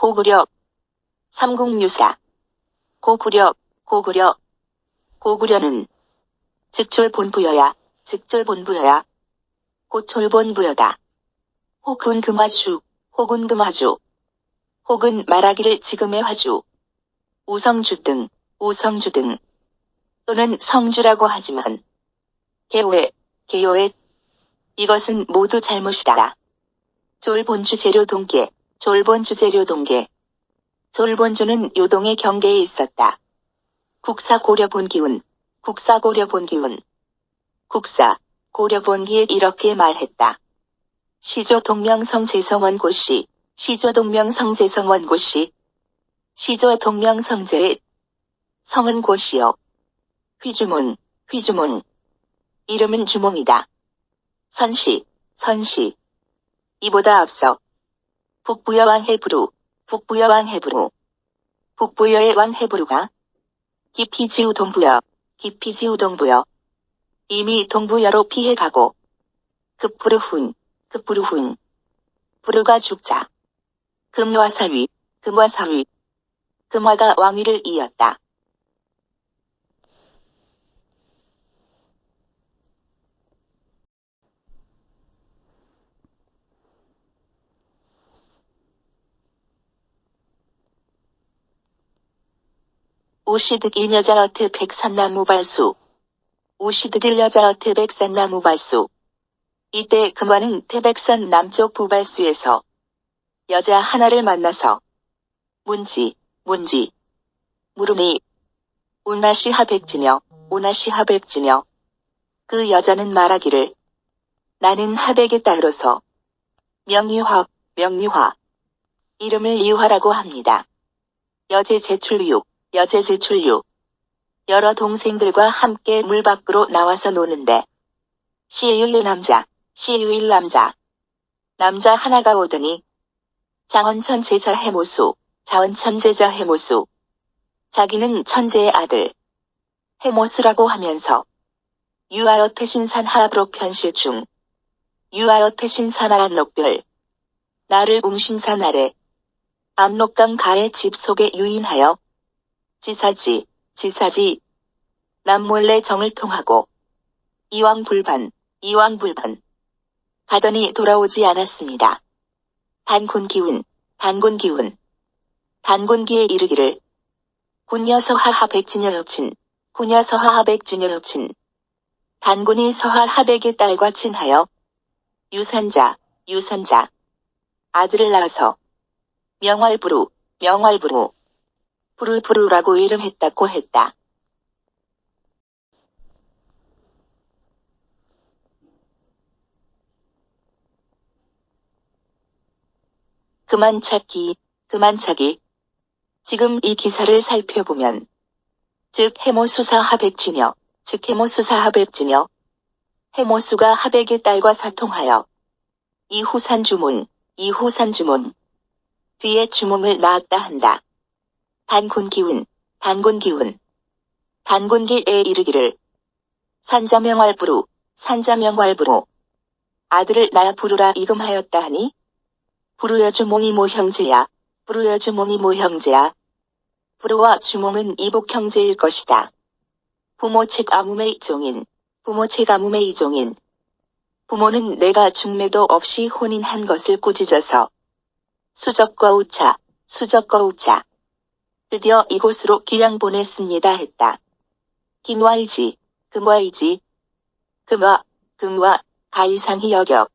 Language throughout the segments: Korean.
고구려, 삼국유사. 고구려, 고구려. 고구려는 즉졸본부여야, 즉졸본부여야. 고졸본부여다. 혹은 금화주, 혹은 금화주. 혹은 말하기를 지금의 화주. 우성주 등, 우성주 등. 또는 성주라고 하지만 개오해, 개오해. 이것은 모두 잘못이다. 졸본주 재료 동계, 졸본주 재료 동계. 졸본주는 요동의 경계에 있었다. 국사 고려 본기운, 국사 고려 본기운. 국사, 고려 본기에 이렇게 말했다. 시조 동명성 제성원고시, 시조 동명성 제성원고시. 시조 동명성제의 성은 고시요. 휘주문, 휘주문. 이름은 주몽이다. 선시, 선시. 이보다 앞서 북부여 왕해부루, 북부여 왕해부루. 북부여의 왕해부루가 깊이 지우 동부여, 깊이 지우 동부여. 이미 동부여로 피해가고 급부르훈, 급부르훈. 부르가 죽자. 금화사위, 금화사위. 금화가 왕위를 이었다. 우시득 일여자 어트 백산나무 발수. 우시득 일여자 어트 백산나무 발수. 이때 금화는 태백산 남쪽 부발수에서 여자 하나를 만나서 문지, 문지. 물음이 운나시하 백지며, 운나시하 백지며. 그 여자는 말하기를 나는 하백의 딸로서 명유화, 명유화. 이름을 유화라고 합니다. 여제 제출육, 여제 제출육. 여러 동생들과 함께 물 밖으로 나와서 노는데 시유일 남자, 시유일 남자. 남자 하나가 오더니 장원천 제자 해모수, 자원천 제자 해모수. 자기는 천재의 아들 해모수라고 하면서 유아여 태신산 하브록 편실 중 유아여 태신산 안록별 나를 웅신산 아래 압록강 가의 집 속에 유인하여 지사지, 지사지. 남몰래 정을 통하고 이왕불반, 이왕불반. 가더니 돌아오지 않았습니다. 단군기운, 단군기운. 단군기에 이르기를 군여서하 백진여 엽친, 군여서하 백진여 엽친. 단군이 서하 하백의 딸과 친하여 유산자, 유산자. 아들을 낳아서 명활부루, 명활부루. 부르부루라고 이름했다고 했다. 그만 찾기, 그만 찾기. 지금 이 기사를 살펴보면 즉 해모수사 하백지녀, 즉 해모수사 하백지녀. 해모수가 하백의 딸과 사통하여 이후산주문, 이후산주문. 뒤에 주몽을 낳았다 한다. 단군기운, 단군기운. 단군기에 이르기를 산자명활부루, 산자명활부루. 아들을 낳아 부르라 이금하였다 하니 부르여 주몽이 모형제야, 부르여 주몽이 모형제야. 부르와 주몽은 이복 형제일 것이다. 부모책 가뭄의 이종인, 부모책 가뭄의 이종인. 부모는 내가 중매도 없이 혼인한 것을 꾸짖어서 수적과 우차, 수적과 우차. 드디어 이곳으로 기량 보냈습니다 했다. 김와이지, 금와이지. 금와, 금와, 가이상희 여격.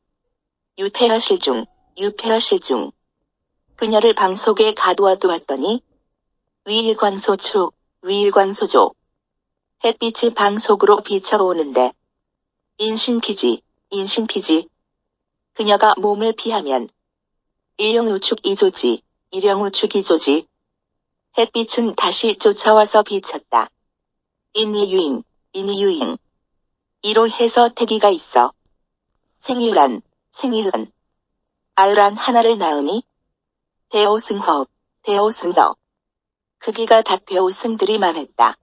유폐하실 중, 유폐하실 중. 그녀를 방 속에 가두어 두었더니 위일광소추, 위일광소조. 햇빛이 방 속으로 비쳐오는데 인신피지, 인신피지. 그녀가 몸을 피하면 일령우축 이조지, 일령우축 이조지. 햇빛은 다시 쫓아와서 비쳤다. 인이유인, 인이유인. 이로 해서 태기가 있어. 생일란, 생일은. 알란 하나를 낳으니 대오승허, 대오승허. 크기가 다 대오승들이 많았다.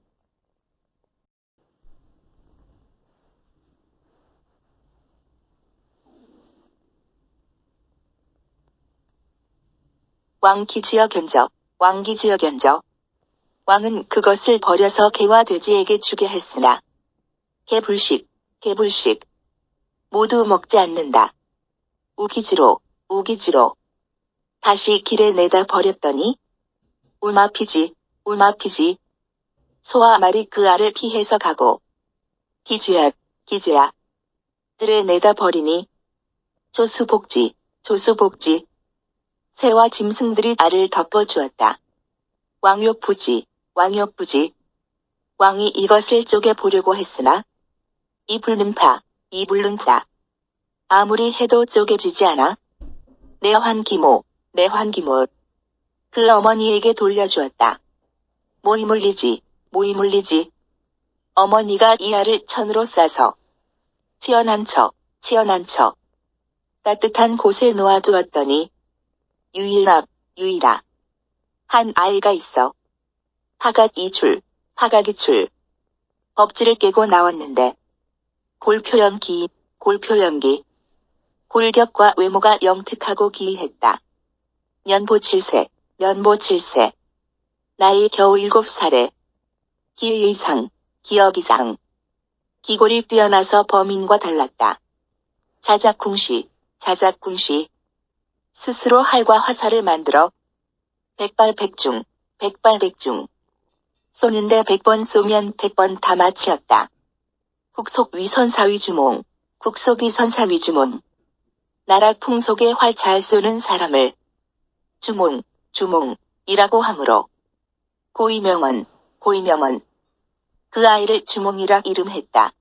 왕기지어 견저, 왕기지어 견저. 왕은 그것을 버려서 개와 돼지에게 주게 했으나 개불식, 개불식. 모두 먹지 않는다. 우기지로, 우기지로. 다시 길에 내다 버렸더니 울마피지, 울마피지. 소와 말이 그 알을 피해서 가고 기주야, 기주야. 들에 내다 버리니 조수복지, 조수복지. 새와 짐승들이 알을 덮어주었다. 왕욕부지, 왕욕부지. 왕이 이것을 쪼개 보려고 했으나 이 불능파, 이 불능파. 아무리 해도 쪼개지지 않아. 내 환기모, 내 환기모. 그 어머니에게 돌려주었다. 모이 물리지, 모이 물리지. 어머니가 이 알을 천으로 싸서 치어난 척, 치어난 척. 따뜻한 곳에 놓아두었더니 유일합, 유일아. 한 아이가 있어. 파각 2출, 파각 2출. 법지를 깨고 나왔는데 골표연기, 골표연기. 골격과 외모가 영특하고 기이했다. 년보 7세, 년보 7세. 나이 겨우 7살에 기의상, 기업이상. 기골이 뛰어나서 범인과 달랐다. 자작궁시, 자작궁시. 스스로 활과 화살을 만들어 백발백중, 백발백중. 쏘는데 100번 쏘면 100번 다 맞히었다. 국속위선사위주몽, 국속위선사위주몽. 나라 풍속에 활 잘 쏘는 사람을 주몽, 주몽이라고 하므로 고이명원, 고이명원. 그 아이를 주몽이라 이름했다.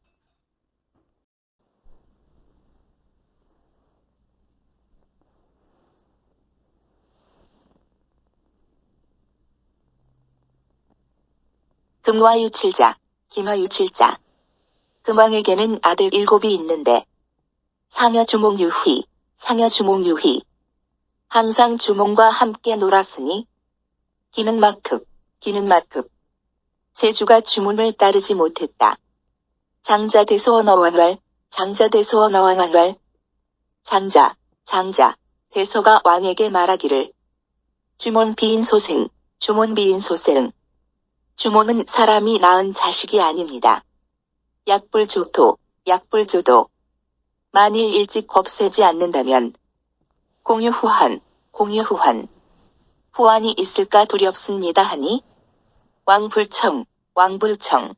금화유칠자, 김화유칠자. 금왕에게는 아들 7이 있는데 상여주몽유희, 상여주몽유희. 항상 주몽과 함께 놀았으니 기능마급, 기능마급. 제주가 주문을 따르지 못했다. 장자대소원어왕왈, 장자대소원어왕왈. 장자, 장자. 대소가 왕에게 말하기를 주몬비인소생, 주몬비인소생. 주몽은 사람이 낳은 자식이 아닙니다. 약불조토, 약불조도. 만일 일찍 겁세지 않는다면 공유후환, 공유후환. 후환이 있을까 두렵습니다 하니 왕불청, 왕불청.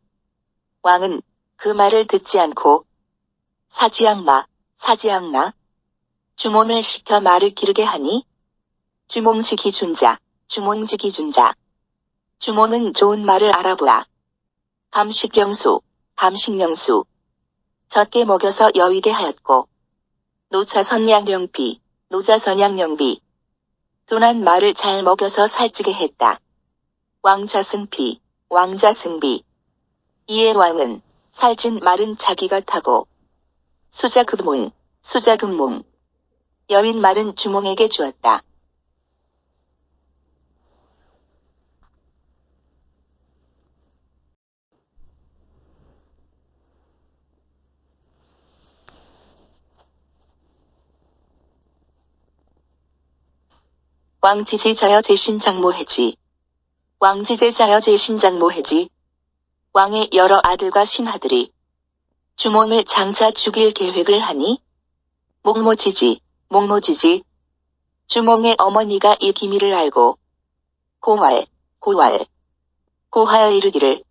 왕은 그 말을 듣지 않고 사지악마, 사지악마. 주몽을 시켜 말을 기르게 하니 주몽지기준자, 주몽지기준자. 주몽은 좋은 말을 알아보라. 감식령수, 감식령수. 적게 먹여서 여위게 하였고 노차선양령비, 노자선양령비. 둔한 말을 잘 먹여서 살찌게 했다. 왕자승비, 왕자승비. 이에 왕은 살찐 말은 자기가 타고 수자급몽, 수자급몽. 여인 말은 주몽에게 주었다. 왕지제자여 제신장모해지. 왕지제자여 제신장모해지. 왕의 여러 아들과 신하들이 주몽을 장차 죽일 계획을 하니 목모지지, 목모지지. 주몽의 어머니가 이 기밀을 알고 고활, 고활. 고하여 이르기를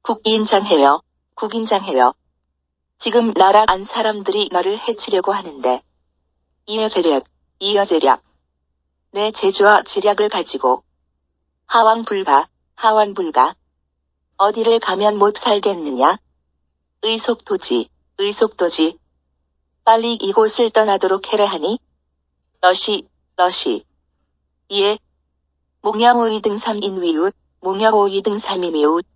국인장해여, 국인장해여. 지금 나라 안 사람들이 너를 해치려고 하는데 이여제략, 이여제략. 내 재주와 지략을 가지고 하왕불가, 하왕불가. 어디를 가면 못 살겠느냐? 의속도지, 의속도지. 빨리 이곳을 떠나도록 해라 하니 러시. 이에 몽야오이등 3인위웃, 몽야오이등 3인위웃.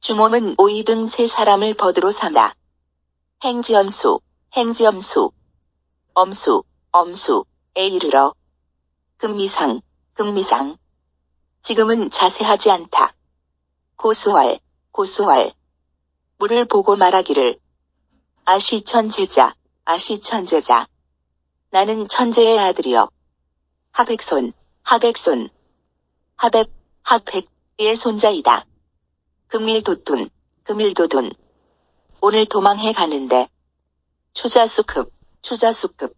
주몽은 오이등 세 사람을 버드로 삼다. 행지엄수, 행지엄수. 엄수, 엄수에 이르러 금미상, 금미상. 지금은 자세하지 않다. 고수활, 고수활. 물을 보고 말하기를 아시천제자, 아시천제자. 나는 천재의 아들이여. 하백손, 하백손, 하백의 손자이다. 금일도돈, 금일도돈. 오늘 도망해 가는데. 추자수급, 추자수급.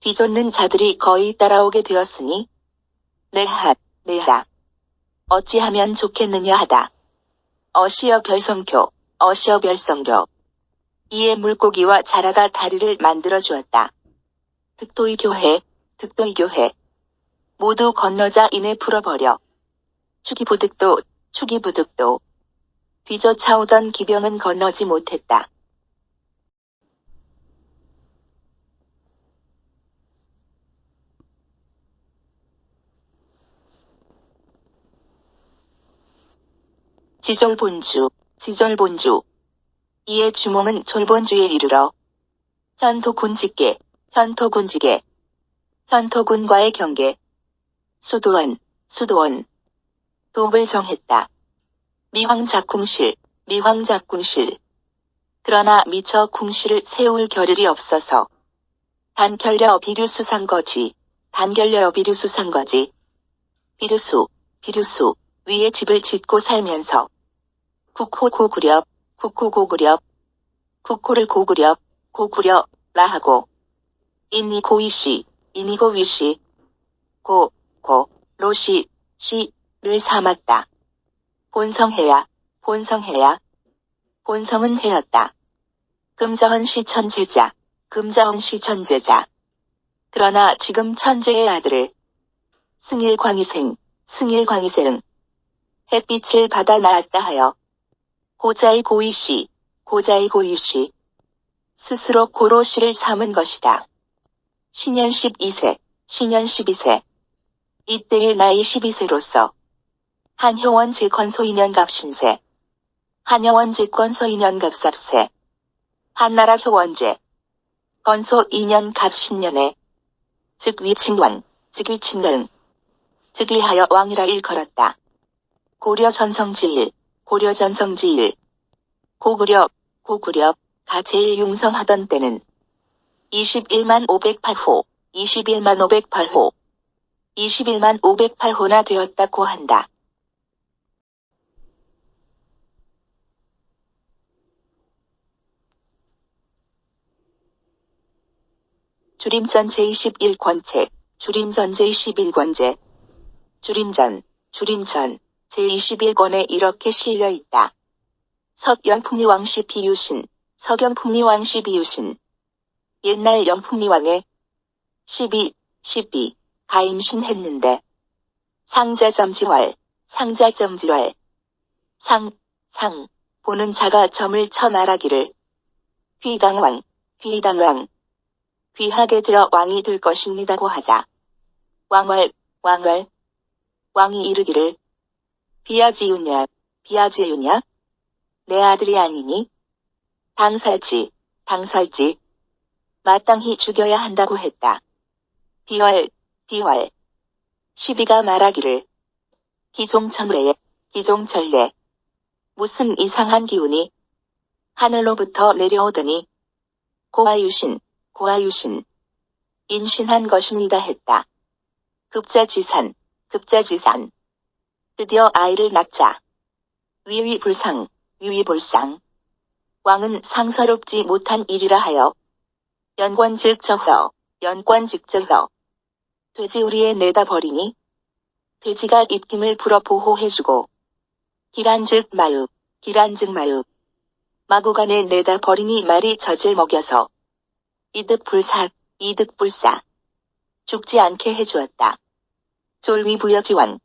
뒤쫓는 자들이 거의 따라오게 되었으니 내하라. 어찌하면 좋겠느냐 하다. 어시어 별성교, 어시어 별성교. 이에 물고기와 자라가 다리를 만들어 주었다. 득도의 교회, 득도의 교회. 모두 건너자 이내 풀어버려. 추기부득도, 추기부득도. 뒤쫓아오던 기병은 건너지 못했다. 지졸본주, 지졸본주. 이에 주몽은 졸본주에 이르러 현토군직계, 현토군직계. 현토군과의 경계. 수도원, 수도원. 도읍을 정했다. 미황작궁실, 미황작궁실. 그러나 미처 궁실을 세울 겨를이 없어서 단결려 비류수상거지, 단결려 비류수상거지. 비류수, 비류수. 위에 집을 짓고 살면서 국호 고구렵, 국호 고구렵. 국호를 고구렵, 고구렵라 하고 인이 고이시, 인이 고위시. 로시, 시를 삼았다. 본성해야, 본성해야. 본성은 해였다. 금자헌 시 천재자, 금자헌 시 천재자. 그러나 지금 천재의 아들을 승일광이생, 승일광이생. 햇빛을 받아 낳았다 하여 고자의 고이시, 고자의 고이시. 스스로 고로시를 삼은 것이다. 신년 12세, 신년 12세. 이때의 나이 12세로서 한효원 제권소 2년 갑신세, 한효원 제권소 2년 갑삽세, 한나라 효원제, 건소 2년 갑신년에, 즉 위친왕, 즉 위친등, 즉 위하여 왕이라 일컬었다. 고려 전성지일, 고려 전성지일. 고구려, 고구려가 제일 융성하던 때는 21만 508호, 21만 508호, 21만 508호나 되었다고 한다. 주림전 제21권책, 주림전 제21권제. 주림전, 주림전 제21권에 이렇게 실려 있다. 석영풍리왕씨 비유신, 석영풍리왕씨 비유신. 옛날 영풍리왕에 12 가임신했는데 상자점지활, 상자점지활. 상, 보는 자가 점을 쳐 말하기를 귀당왕, 귀당왕. 귀하게 되어 왕이 될 것입니다고 하자. 왕왈, 왕이 이르기를 비아지우냐, 비아지우냐? 내 아들이 아니니? 당살지, 마땅히 죽여야 한다고 했다. 디왈. 시비가 말하기를 기종철래. 무슨 이상한 기운이 하늘로부터 내려오더니 고아유신. 인신한 것입니다 했다. 급자지산. 드디어 아이를 낳자. 위위불상. 왕은 상서롭지 못한 일이라 하여 연관즉 저허. 돼지우리에 내다 버리니 돼지가 입김을 불어 보호해주고 기란즉 마읍. 마구간에 내다 버리니 말이 젖을 먹여서 이득불사. 죽지 않게 해주었다. 조리부여지왕.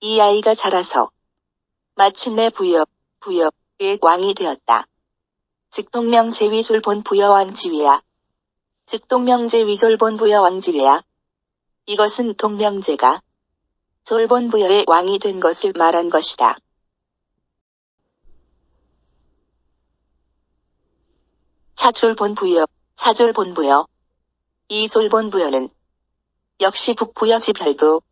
이 아이가 자라서 마침내 부여의 왕이 되었다. 즉동명제 위졸본 부여왕 지위야. 즉동명제 위졸본 부여왕 지위야. 이것은 동명제가 졸본 부여의 왕이 된 것을 말한 것이다. 차졸본 부여. 이 졸본 부여는 역시 북부여지 별도,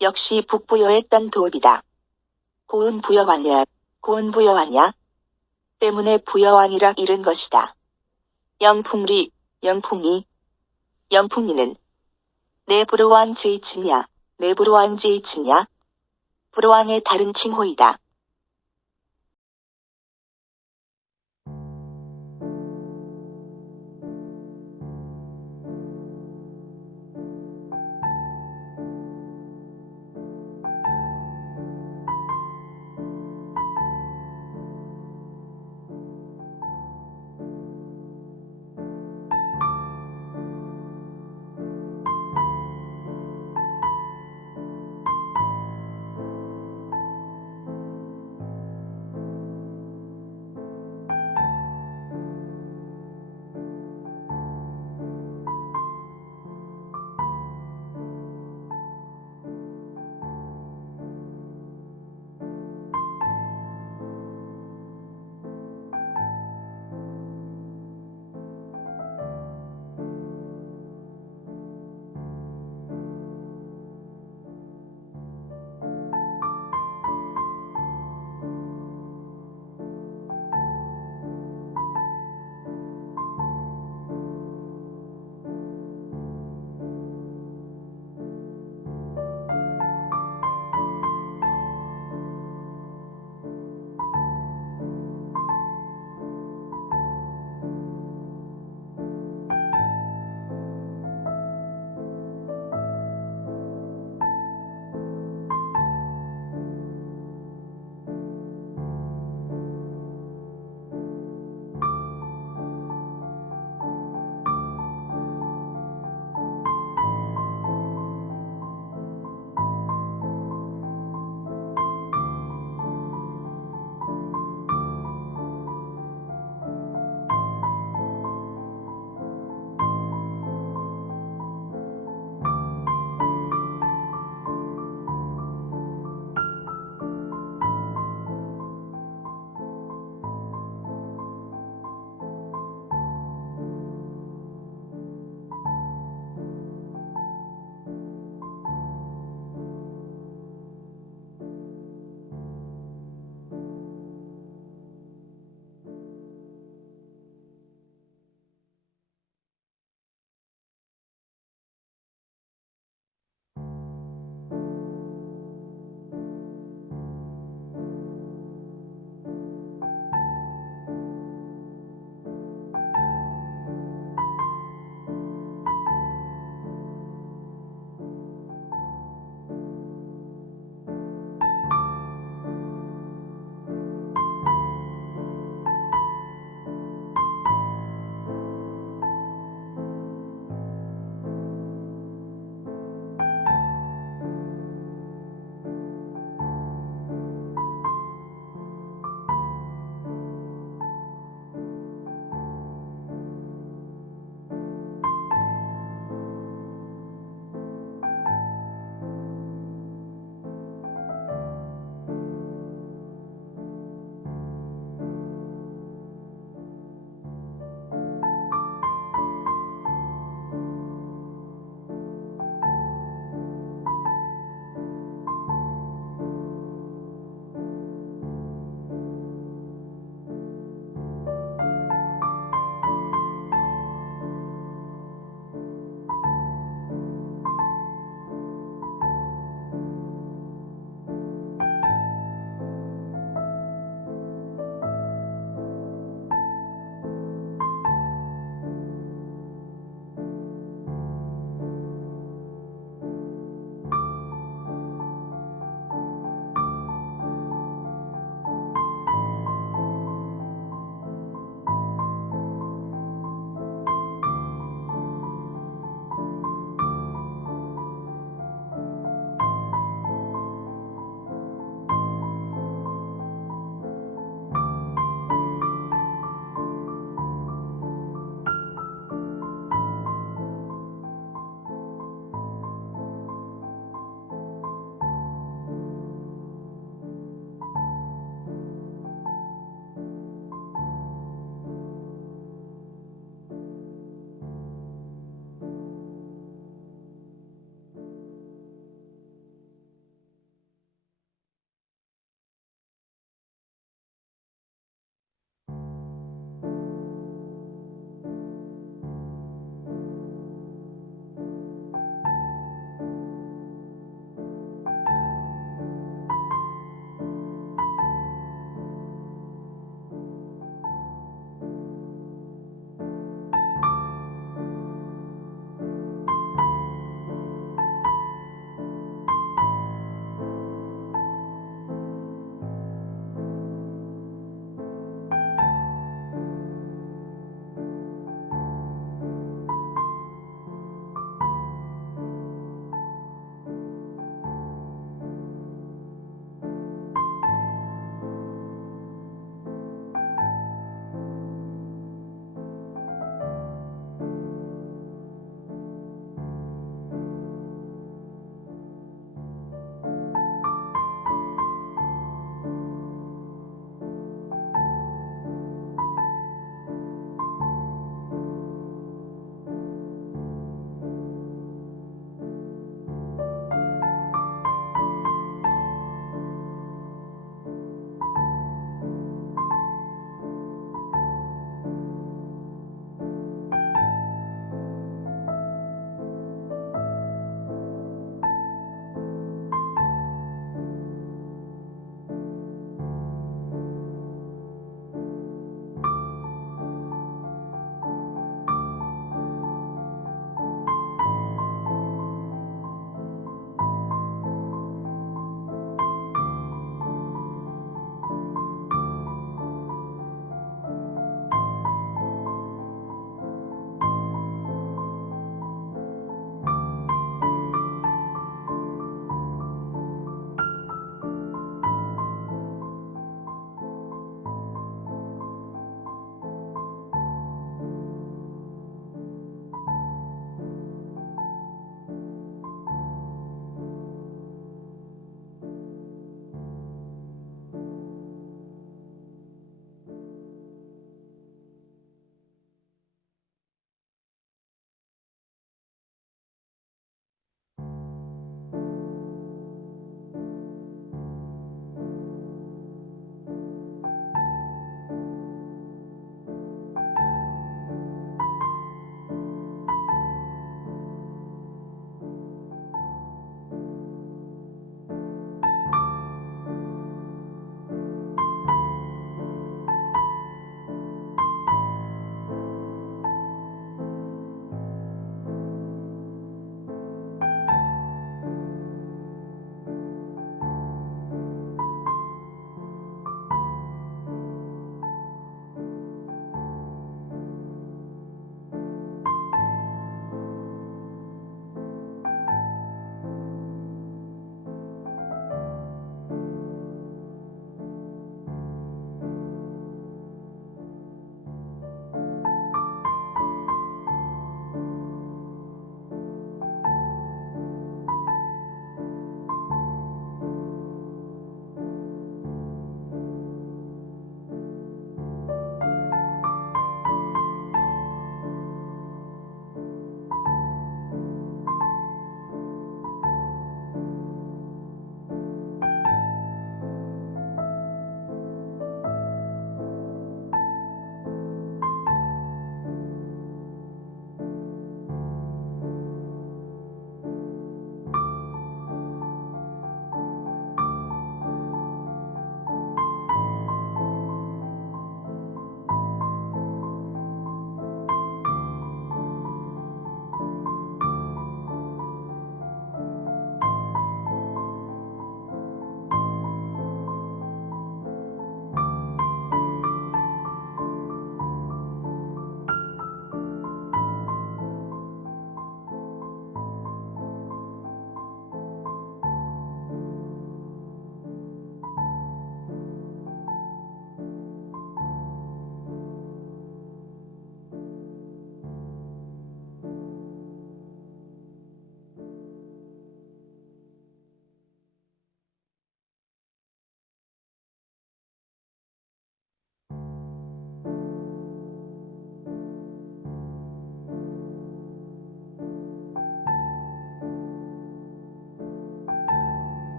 역시 북부여의 딴 도읍이다. 고은 부여하냐? 때문에 부여왕이라 이른 것이다. 영풍리, 영풍리는 내 브루왕 제이츠냐, 내 브루왕 제이츠냐? 브루왕의 다른 칭호이다.